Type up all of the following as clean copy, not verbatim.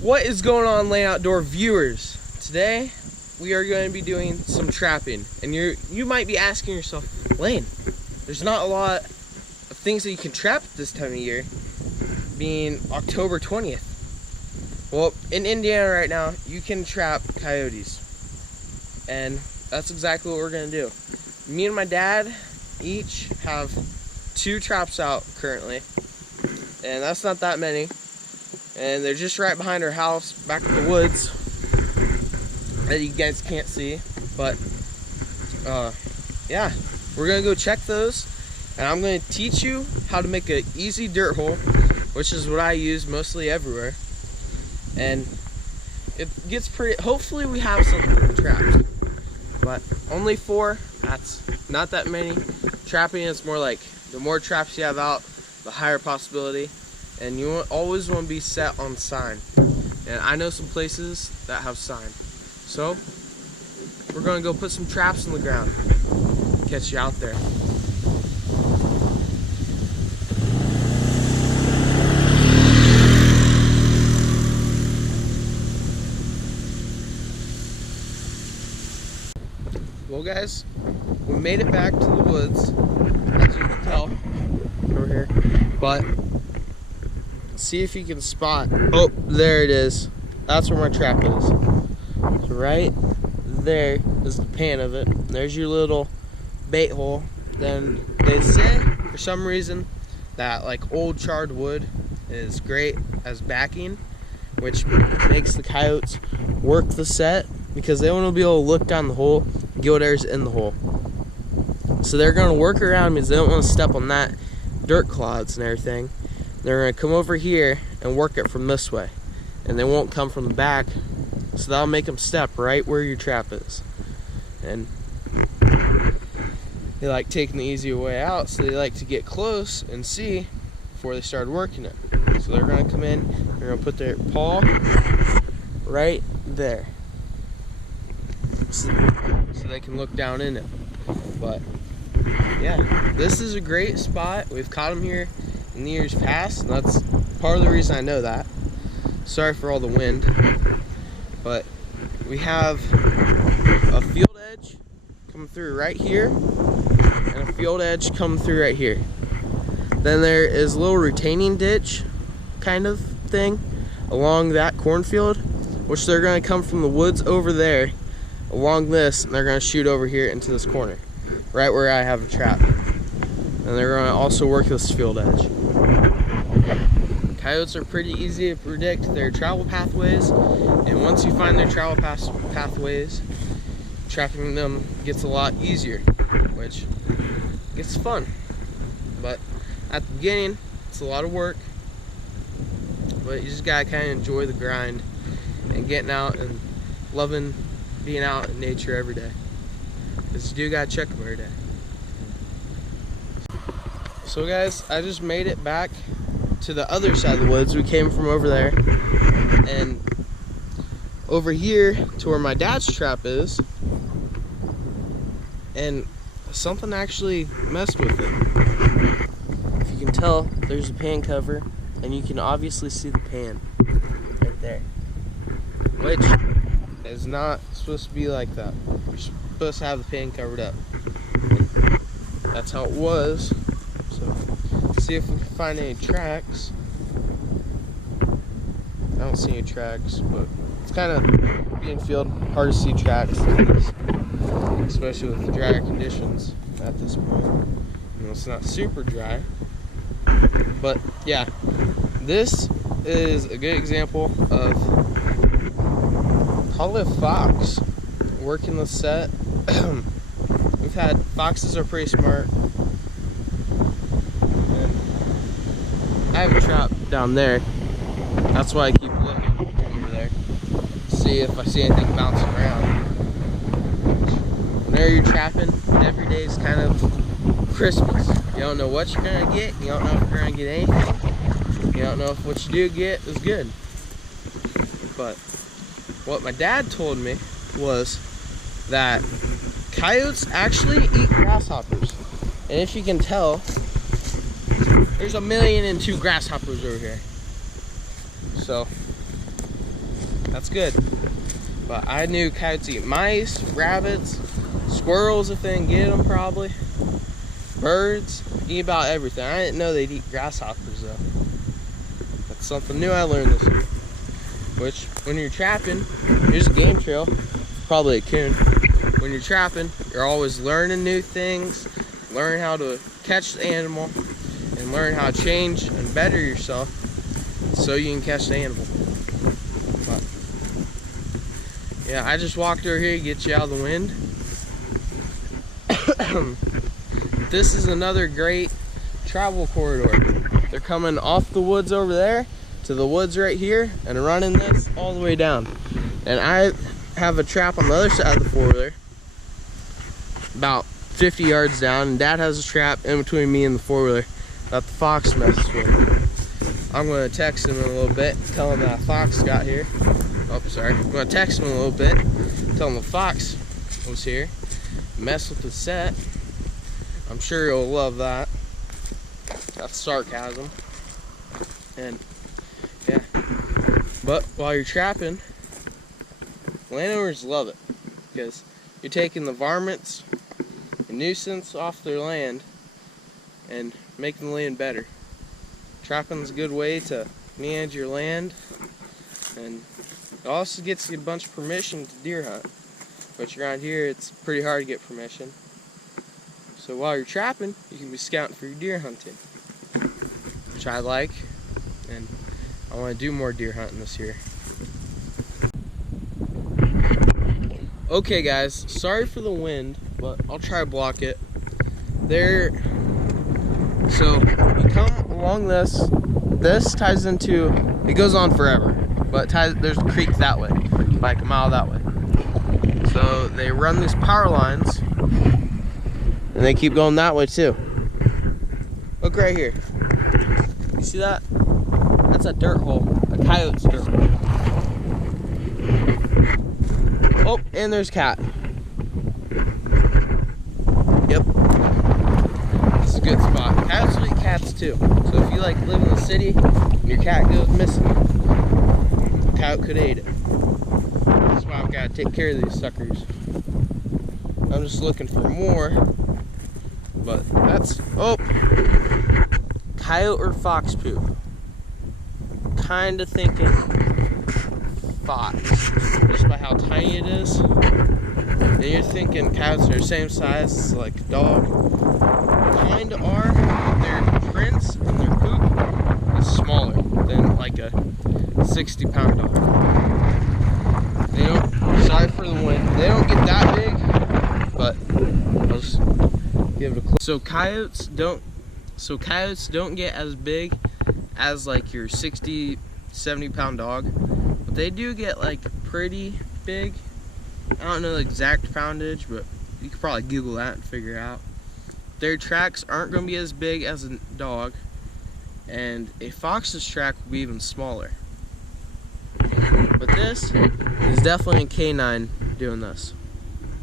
What is going on, Lane Outdoor viewers? Today we are going to be doing some trapping, and you might be asking yourself, Lane, there's not a lot of things that you can trap at this time of year, being October 20th. Well, in Indiana right now, you can trap coyotes, and that's exactly what we're going to do. Me and my dad each have 2 traps out currently, and that's not that many. And they're just right behind our house, back in the woods, that you guys can't see. But yeah, we're gonna go check those, and I'm gonna teach you how to make an easy dirt hole, which is what I use mostly everywhere. And it gets pretty. Hopefully, we have something for the traps, but only 4. That's not that many. Trapping is more like the more traps you have out, the higher possibility. And you always want to be set on sign. And I know some places that have sign. So, we're going to go put some traps in the ground. Catch you out there. Well guys, we made it back to the woods, as you can tell over here. But see if you can spot. Oh, there it is. That's where my trap is. So right there is the pan of it. There's your little bait hole. Then they say for some reason that like old charred wood is great as backing, which makes the coyotes work the set because they want to be able to look down the hole and get whatever's in the hole. So they're going to work around because they don't want to step on that dirt clods and everything. They're going to come over here and work it from this way, and they won't come from the back, so that'll make them step right where your trap is. And they like taking the easy way out, so they like to get close and see before they start working it. So they're going to come in, they're going to put their paw right there, so they can look down in it. But yeah, this is a great spot. We've caught them here in the years past, and that's part of the reason I know that. Sorry for all the wind, but we have a field edge coming through right here and a field edge coming through right here. Then there is a little retaining ditch kind of thing along that cornfield, which they're going to come from the woods over there along this, and they're going to shoot over here into this corner right where I have a trap. And they're going to also work this field edge. Coyotes are pretty easy to predict their travel pathways, and once you find their travel pathways, trapping them gets a lot easier, which gets fun. But at the beginning, it's a lot of work, but you just gotta kind of enjoy the grind and getting out and loving being out in nature every day, because you do gotta check them every day. So guys, I just made it back to the other side of the woods. We came from over there, and over here to where my dad's trap is, and something actually messed with it. If you can tell, there's a pan cover, and you can obviously see the pan right there, which is not supposed to be like that. You're supposed to have the pan covered up. That's how it was. So, see if we can find any tracks. I don't see any tracks, but it's kind of being field, hard to see tracks, especially with the drier conditions at this point. You know, it's not super dry, but yeah, this is a good example of probably a fox working the set. We've had foxes are pretty smart. I have a trap down there. That's why I keep looking over there to see if I see anything bouncing around. Whenever you're trapping, every day is kind of Christmas. You don't know what you're gonna get. You don't know if you're gonna get anything. You don't know if what you do get is good. But what my dad told me was that coyotes actually eat grasshoppers. And if you can tell, there's 1,000,002 grasshoppers over here. So That's good. But I knew coyotes eat mice, rabbits, squirrels if they can get them probably. Birds, eat about everything. I didn't know they'd eat grasshoppers though. That's something new I learned this year. Which, when you're trapping, here's a game trail, probably a coon. When you're trapping, you're always learning new things, learn how to catch the animal, and learn how to change and better yourself so you can catch the animal. But, yeah, I just walked over here to get you out of the wind. This is another great travel corridor. They're coming off the woods over there to the woods right here and running this all the way down. And I have a trap on the other side of the four-wheeler, about 50 yards down, and Dad has a trap in between me and the four-wheeler that the fox messes with. I'm going to text him in a little bit, tell him that a fox got here. Oh, sorry. I'm going to text him in a little bit, tell him the fox was here, mess with the set. I'm sure he'll love that. That's sarcasm. And yeah, but while you're trapping, landowners love it because you're taking the varmints and nuisance off their land and making the land better. Trapping's a good way to manage your land, and it also gets you a bunch of permission to deer hunt, which around here it's pretty hard to get permission. So while you're trapping, you can be scouting for your deer hunting, which I like, and I want to do more deer hunting this year. Okay guys, sorry for the wind, but I'll try to block it. So you come along this ties into, it goes on forever, but there's a creek that way, like a mile that way. So they run these power lines, and they keep going that way too. Look right here. You see that? That's a dirt hole, a coyote's dirt hole. Oh, and there's a cat. Yep. It's a good spot. Coyotes will eat cats too. So if you like live in the city and your cat goes missing, a coyote could eat it. That's why I've got to take care of these suckers. I'm just looking for more. But that's, oh, coyote or fox poop. Kinda thinking fox, just by how tiny it is. Then you're thinking coyotes are the same size as like a dog. Kinda are, but their prints and their poop is smaller than like a 60-pound dog. They don't, sorry for the wind, they don't get that big, but I'll just give it a close. So coyotes don't get as big as like your 60-70-pound dog, but they do get like pretty big. I don't know the exact poundage, but you could probably Google that and figure it out. Their tracks aren't going to be as big as a dog, and a fox's track will be even smaller. But this is definitely a canine doing this.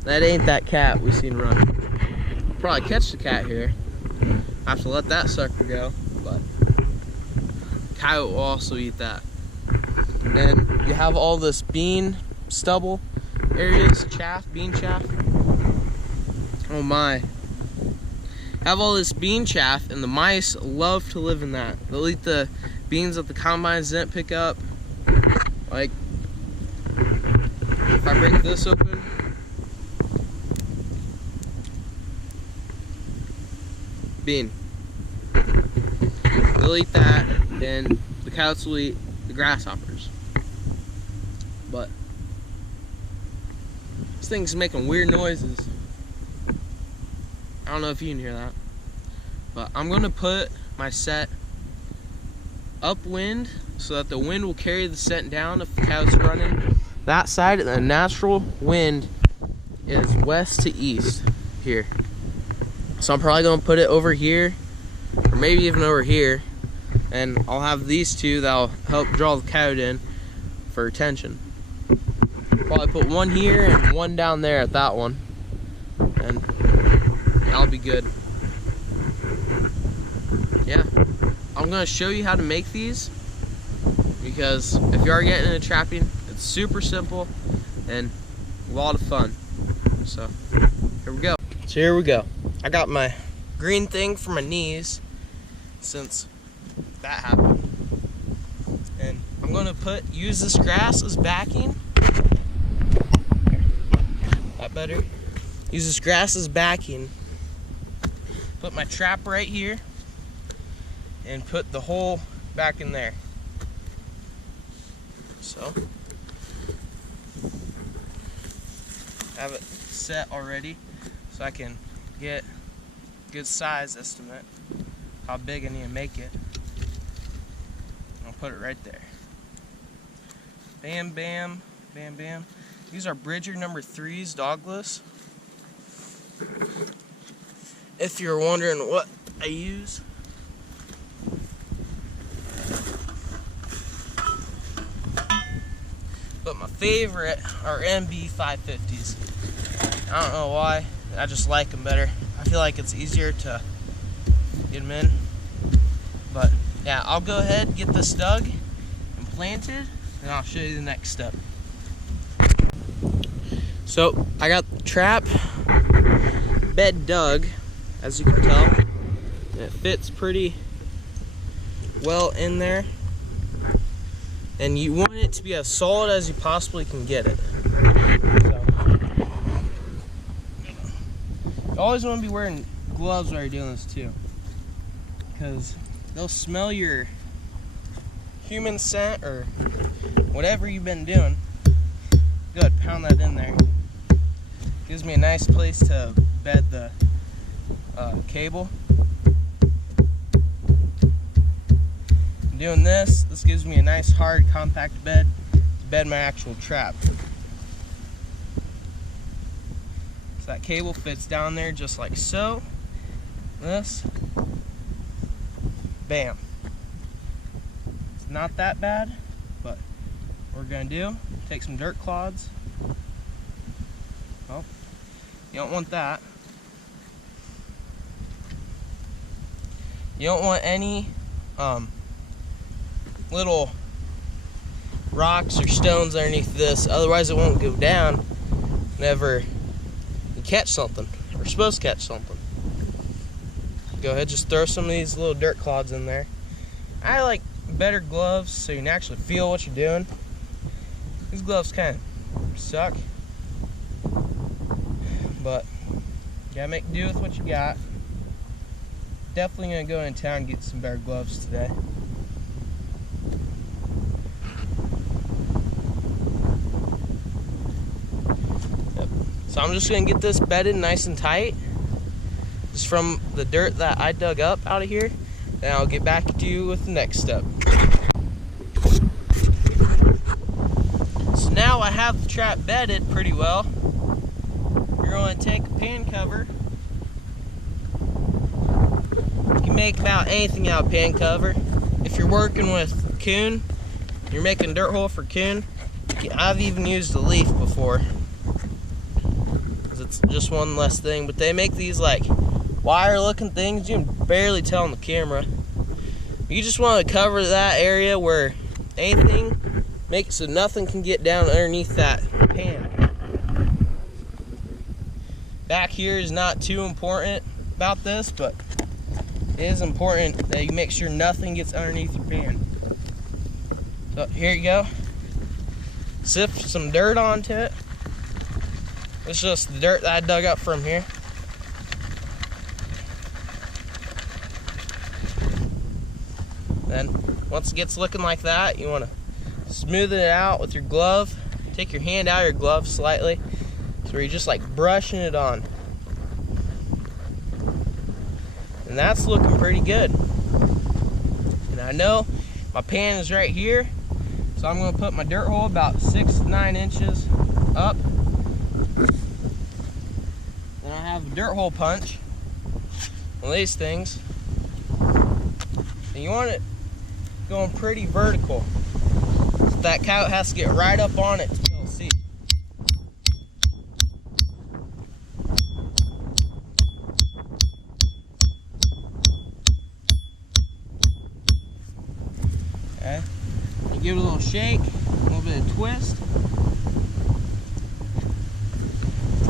That ain't that cat we seen run. Probably catch the cat here. I have to let that sucker go, but coyote will also eat that. Then you have all this bean stubble areas, bean chaff. Oh my. Have all this bean chaff, and the mice love to live in that. They'll eat the beans that the combines didn't pick up. Like, if I break this open, bean. They'll eat that, and the coyotes will eat the grasshoppers. But this thing's making weird noises. I don't know if you can hear that. But I'm gonna put my set upwind so that the wind will carry the scent down if the coyote's running that side, and the natural wind is west to east here. So I'm probably gonna put it over here, or maybe even over here, and I'll have these two that'll help draw the coyote in for attention. Probably put one here and one down there at that one, and that'll be good. Yeah, I'm gonna show you how to make these, because if you are getting into trapping, It's super simple and a lot of fun. So here we go. So here we go. I got my green thing for my knees since that happened. And I'm gonna use this grass as backing. That better. Use this grass as backing. Put my trap right here and put the hole back in there. So have it set already so I can get a good size estimate how big I need to make it. I'll put it right there. Bam, bam, bam, bam. These are Bridger number 3s, dogless. If you're wondering what I use. But my favorite are MB 550s. I don't know why, I just like them better. I feel like it's easier to get them in. But yeah, I'll go ahead and get this dug and planted, and I'll show you the next step. So I got the trap bed dug, as you can tell. And it fits pretty well in there. And you want it to be as solid as you possibly can get it. So, you always want to be wearing gloves while you're doing this too, because they'll smell your human scent or whatever you've been doing. Good, pound that in there. Gives me a nice place to bed the cable. Doing this gives me a nice hard compact bed to bed my actual trap. So that cable fits down there just like so. This, bam. It's not that bad, but what we're gonna do, take some dirt clods. Well, you don't want that. You don't want any little rocks or stones underneath this, otherwise it won't go down whenever you catch something, or supposed to catch something. Go ahead, just throw some of these little dirt clods in there. I like better gloves so you can actually feel what you're doing. These gloves kind of suck, but you gotta make do with what you got. Definitely gonna go in town and get some better gloves today. So I'm just gonna get this bedded nice and tight, just from the dirt that I dug up out of here. Then I'll get back to you with the next step. So now I have the trap bedded pretty well. You're gonna take a pan cover. You can make about anything out of pan cover. If you're working with coon, you're making a dirt hole for coon. I've even used a leaf before. It's just one less thing, but they make these like wire looking things. You can barely tell on the camera. You just want to cover that area where anything makes so nothing can get down underneath that pan. Back here is not too important about this, but it is important that you make sure nothing gets underneath your pan. So here you go. Sift some dirt onto it. It's just the dirt that I dug up from here. Then, once it gets looking like that, you want to smooth it out with your glove. Take your hand out of your glove slightly, so you're just like brushing it on. And that's looking pretty good. And I know my pan is right here, so I'm going to put my dirt hole about 6 to 9 inches up. Then I have a dirt hole punch, one of these things. And you want it going pretty vertical. So that coyote has to get right up on it to be able to see. Okay, you give it a little shake. A little bit of twist.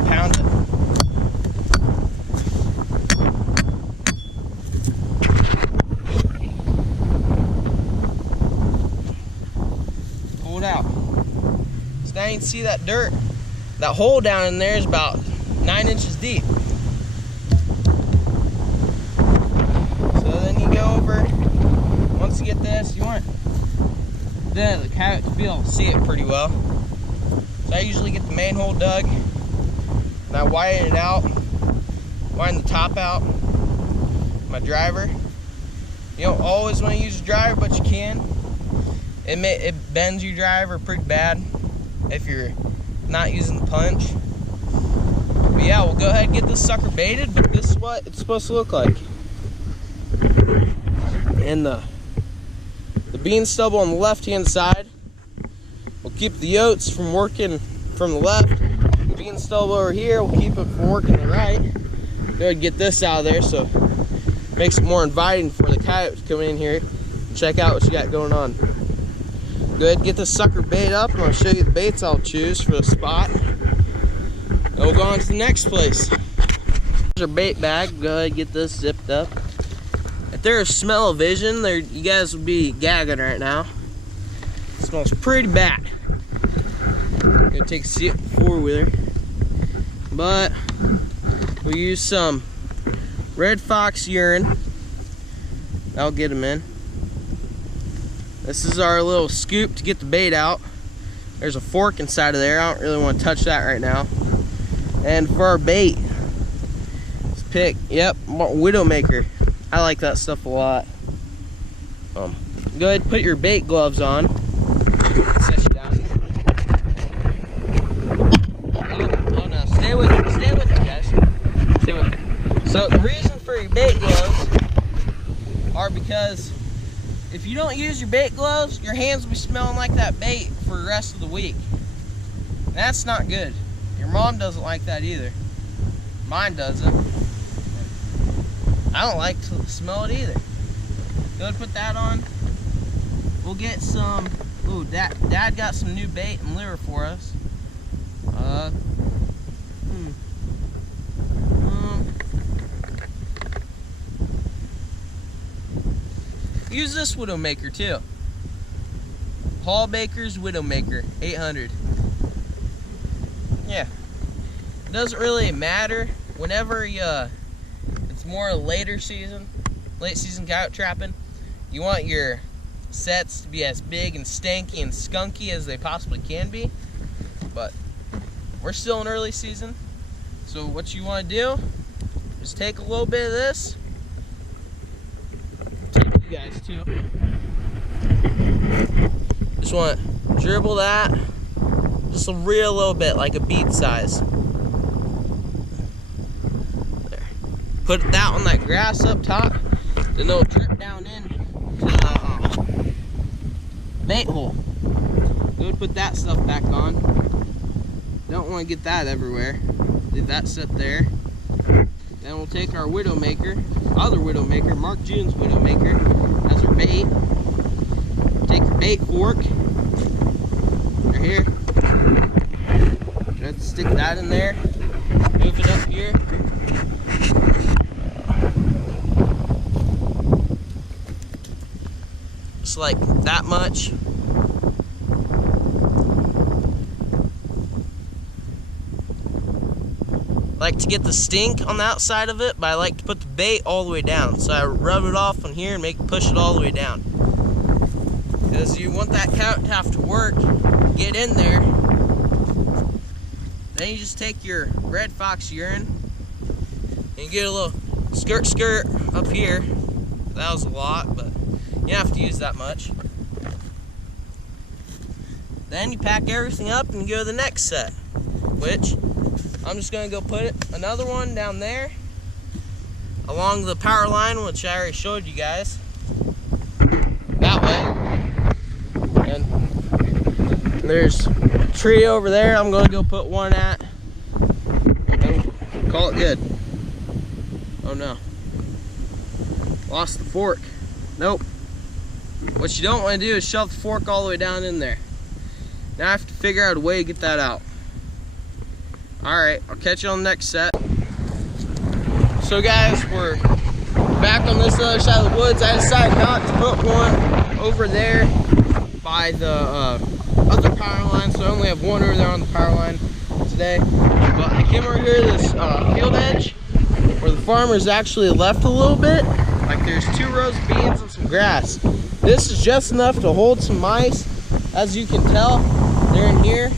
Pound it. Pull it out. So now you can see that dirt. That hole down in there is about 9 inches deep. So then you go over, once you get this, you want the coyote to be able to see it pretty well. So I usually get the main hole dug, and I widen it out, widen the top out, my driver. You don't always want to use a driver, but you can. It bends your driver pretty bad if you're not using the punch. But yeah, we'll go ahead and get this sucker baited, but this is what it's supposed to look like. And the bean stubble on the left hand side will keep the oats from working from the left. The bean stubble over here will keep it from working the right. Go ahead and get this out of there so it makes it more inviting for the coyote to come in here and check out what you got going on. Go ahead and get this sucker bait up, and I'll show you the baits I'll choose for the spot. And we'll go on to the next place. Here's our bait bag. Go ahead and get this zipped up. If there's smell-o-vision, you guys would be gagging right now. It smells pretty bad. Gonna take a seat four-wheeler. But we'll use some red fox urine. That'll get them in. This is our little scoop to get the bait out. There's a fork inside of there. I don't really want to touch that right now. And for our bait, let's pick, Widowmaker. I like that stuff a lot. Go ahead and put your bait gloves on. Set you down. Oh no, stay with me guys. Stay with me. So the reason for your bait gloves are because if you don't use your bait gloves, your hands will be smelling like that bait for the rest of the week. And that's not good. Your mom doesn't like that either. Mine doesn't. I don't like to smell it either. Go ahead and put that on. We'll get some. Ooh, Dad got some new bait and lure for us. Use this Widowmaker too. Paul Baker's Widowmaker 800. Yeah, it doesn't really matter whenever it's more late season coyote trapping. You want your sets to be as big and stanky and skunky as they possibly can be, but we're still in early season, so what you want to do is take a little bit of this. You guys too. Just want to dribble that just a real little bit, like a bead size. There. Put that on that grass up top, then it'll drip down in to the bait hole. Go ahead and put that stuff back on. Don't want to get that everywhere. Leave that sit there. Then we'll take our Widowmaker, other Widowmaker, Mark June's Widowmaker, as our bait. Take the bait fork, right here. Let's stick that in there. Move it up here. Just like that much. Like to get the stink on the outside of it, but I like to put the bait all the way down. So I rub it off on here and push it all the way down. Because you want that coyote to have to work, get in there. Then you just take your red fox urine and get a little skirt up here. That was a lot, but you don't have to use that much. Then you pack everything up and go to the next set, which I'm just gonna go put another one down there along the power line, which I already showed you guys. That way. And there's a tree over there I'm gonna go put one at and call it good. Oh no. Lost the fork. Nope. What you don't want to do is shove the fork all the way down in there. Now I have to figure out a way to get that out. Alright, I'll catch you on the next set. So guys, we're back on this other side of the woods. I decided not to put one over there by the other power line, so I only have one over there on the power line today. But I came over here to this field edge where the farmers actually left a little bit. Like there's 2 rows of beans and some grass. This is just enough to hold some mice. As you can tell, they're in here.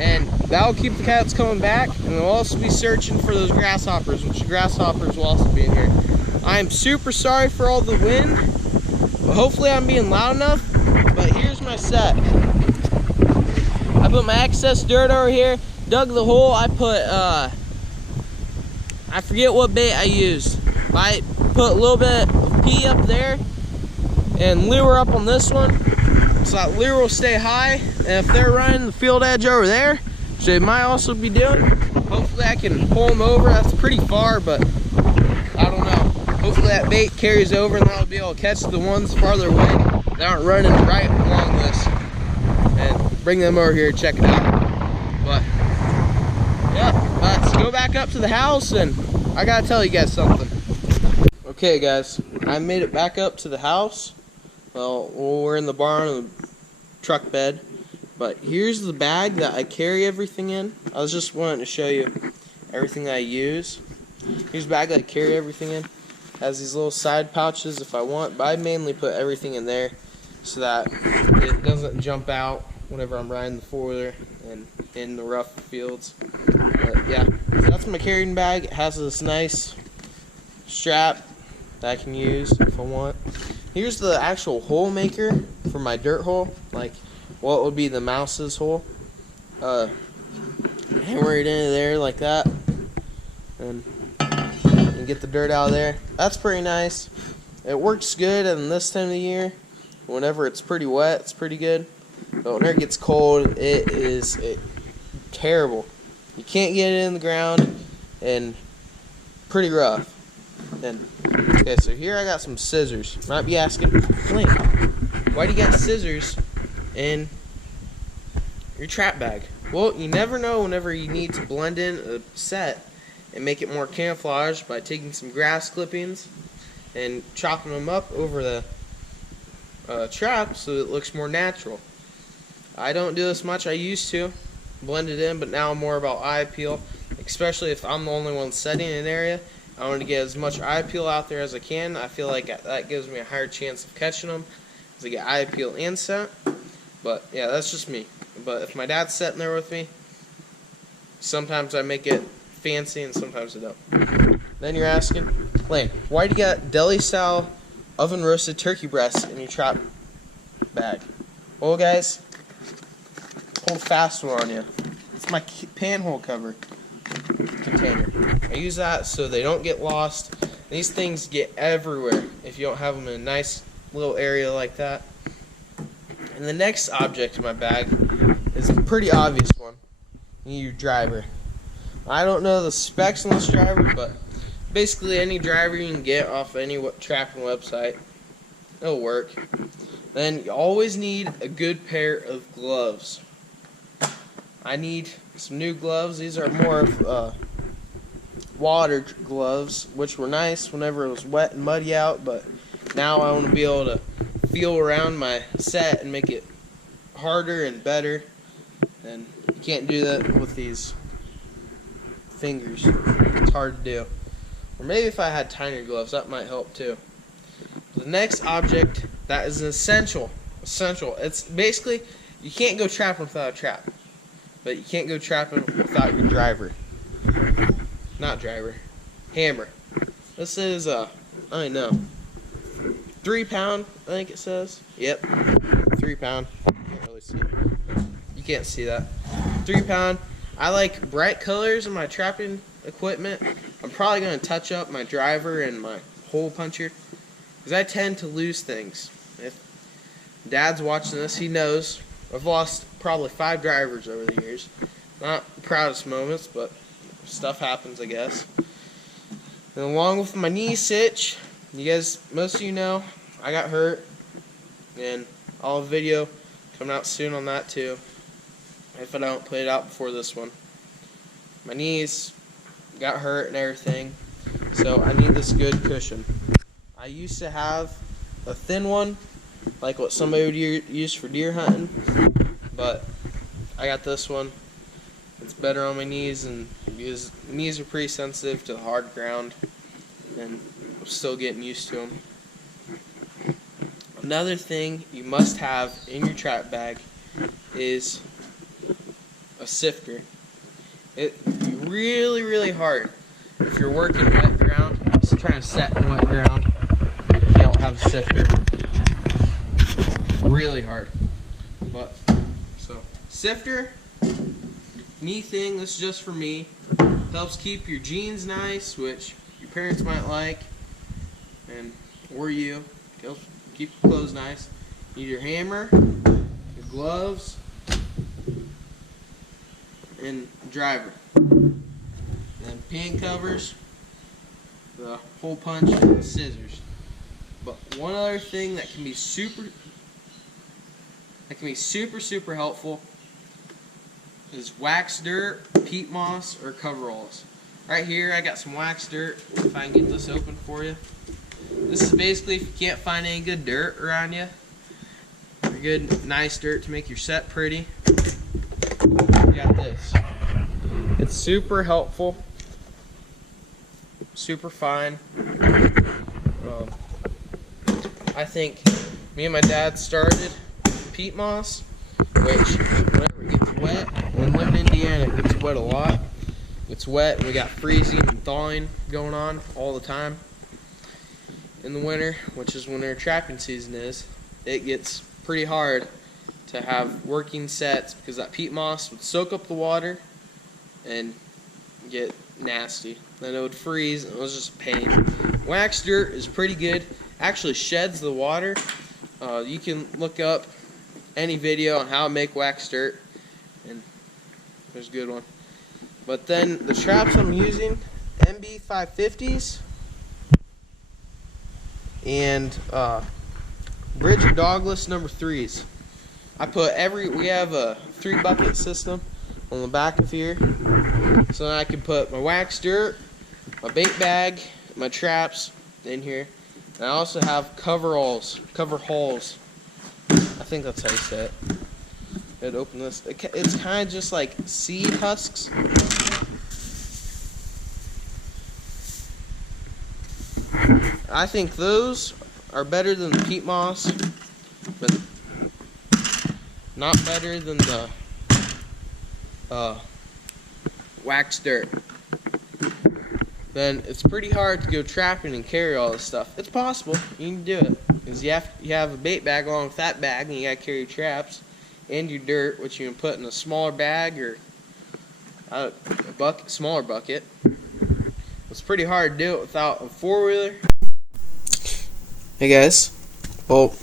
And that'll keep the cats coming back, and we'll also be searching for those grasshoppers, which the grasshoppers will also be in here. I am super sorry for all the wind, but hopefully I'm being loud enough. But here's my set. I put my excess dirt over here, dug the hole. I put, I forget what bait I used. I put a little bit of pea up there and lure up on this one, so that lure will stay high. And if they're running the field edge over there, which they might also be doing, hopefully I can pull them over. That's pretty far, but I don't know. Hopefully that bait carries over and I'll be able to catch the ones farther away that aren't running right along this and bring them over here to check it out. But yeah, let's go back up to the house, and I gotta tell you guys something. Okay guys, I made it back up to the house. Well, we're in the barn, the truck bed, but here's the bag that I carry everything in. I was just wanting to show you everything I use. Here's the bag that I carry everything in. It has these little side pouches if I want, but I mainly put everything in there so that it doesn't jump out whenever I'm riding the four-wheeler and in the rough fields. But yeah, that's my carrying bag. It has this nice strap that I can use if I want. Here's the actual hole maker for my dirt hole, like what would be the mouse's hole. Hammer it into there like that, and get the dirt out of there. That's pretty nice. It works good in this time of the year. Whenever it's pretty wet, it's pretty good. But whenever it gets cold, it is terrible. You can't get it in the ground, and pretty rough. And okay, so here I got some scissors. You might be asking, Flint, why do you got scissors in your trap bag? Well, you never know whenever you need to blend in a set and make it more camouflage by taking some grass clippings and chopping them up over the trap so it looks more natural. I don't do this much. I used to blend it in, but now I'm more about eye appeal, especially if I'm the only one setting in an area. I want to get as much eye appeal out there as I can. I feel like that gives me a higher chance of catching them because I get eye appeal and scent. But yeah, that's just me. But if my dad's sitting there with me, sometimes I make it fancy and sometimes I don't. Then you're asking, Lane, why do you got deli-style oven roasted turkey breasts in your trap bag? Well, guys, hold fast one on you. It's my panhole cover container. I use that so they don't get lost. These things get everywhere if you don't have them in a nice little area like that. And the next object in my bag is a pretty obvious one. You need your driver. I don't know the specs on this driver, but basically any driver you can get off any trapping website, it'll work. Then you always need a good pair of gloves. I need some new gloves. These are more of water gloves, which were nice whenever it was wet and muddy out, but now I want to be able to feel around my set and make it harder and better, and you can't do that with these fingers. It's hard to do. Or maybe if I had tinier gloves, that might help too. The next object that is an essential. It's basically, you can't go trapping without a trap, but you can't go trapping without your driver. Not driver, hammer. This is I don't know, 3 pound, I think it says. Yep, 3 pound. Can't really see it. You can't see that. 3 pound. I like bright colors in my trapping equipment. I'm probably going to touch up my driver and my hole puncher because I tend to lose things. If Dad's watching this, he knows I've lost probably 5 drivers over the years. Not the proudest moments, but stuff happens, I guess. And along with my knee stitch, you guys, most of you know, I got hurt, and I'll have a video coming out soon on that too, if I don't put it out before this one. My knees got hurt and everything, so I need this good cushion. I used to have a thin one, like what somebody would use for deer hunting, but I got this one. It's better on my knees, and because knees are pretty sensitive to the hard ground, and I'm still getting used to them. Another thing you must have in your trap bag is a sifter. It's really, really hard if you're working wet ground. Just trying to set in wet ground. You don't have a sifter. Really hard. But so sifter, knee thing. This is just for me. Helps keep your jeans nice, which your parents might like, and or you. Helps keep your clothes nice. You need your hammer, your gloves, and driver. Then pan covers, the hole punch, and the scissors. But one other thing that can be super helpful is wax dirt, peat moss, or coveralls. Right here I got some wax dirt, if I can get this open for you. This is basically if you can't find any good dirt around you, or good nice dirt to make your set pretty, you got this. It's super helpful, super fine. I think me and my dad started peat moss, which whenever it gets wet, when living in Indiana it gets wet a lot. It's wet and we got freezing and thawing going on all the time. In the winter, which is when our trapping season is, it gets pretty hard to have working sets because that peat moss would soak up the water and get nasty. Then it would freeze and it was just a pain. Wax dirt is pretty good. Actually sheds the water. You can look up any video on how to make wax dirt, and there's a good one. But then the traps I'm using, MB 550s and Bridger Douglas number 3s. We have a 3-bucket system on the back of here, so then I can put my wax dirt, my bait bag, my traps in here. And I also have cover holes. I think that's how you say it. I'd open this. It's kind of just like seed husks. I think those are better than the peat moss, but not better than the wax dirt. Then it's pretty hard to go trapping and carry all this stuff. It's possible. You can do it. Because you have a bait bag along with that bag, and you got to carry your traps and your dirt, which you can put in a smaller bag or a smaller bucket. It's pretty hard to do it without a 4-wheeler. Hey guys. Well,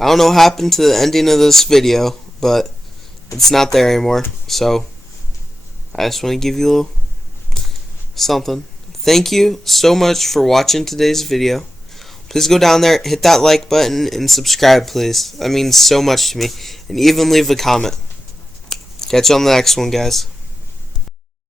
I don't know what happened to the ending of this video, but it's not there anymore. So I just want to give you a little something. Thank you so much for watching today's video. Please go down there, hit that like button, and subscribe, please. That means so much to me. And even leave a comment. Catch you on the next one, guys.